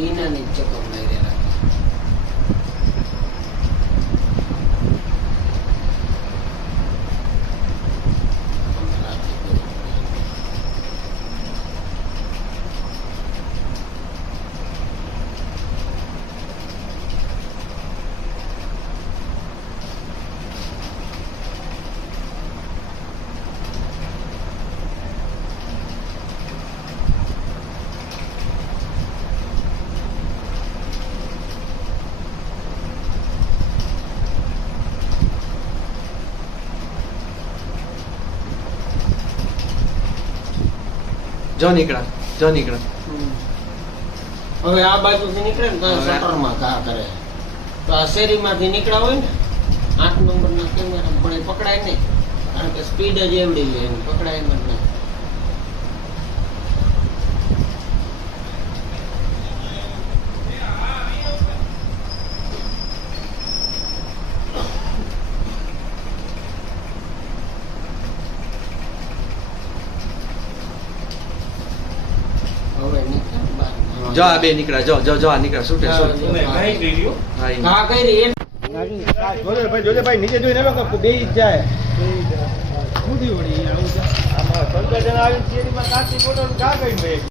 ઈના ની ચક્કર લઈ રહ્યા જો નીકળા હવે આ બાજુથી નીકળે ને તો શટરમાં ઘા કરે તો આ શેરીમાંથી નીકળ્યા હોય ને 8 નંબરના કેમેરા પણ એ પકડાય નહીં કારણ કે સ્પીડ જ એવડી છે એની પકડાય એમ જ નહીં હવે નીકળે જો આ બે નીકળ્યા જો આ નીકળ્યા શું ઘા કરી જોજે ભાઈ નીચે જોઈને બે જાય ખુદી વળી આવું છે આમાં સંજય જન આવી શેરીમાં કાચી બોટલ ઘા કરી ભાઈ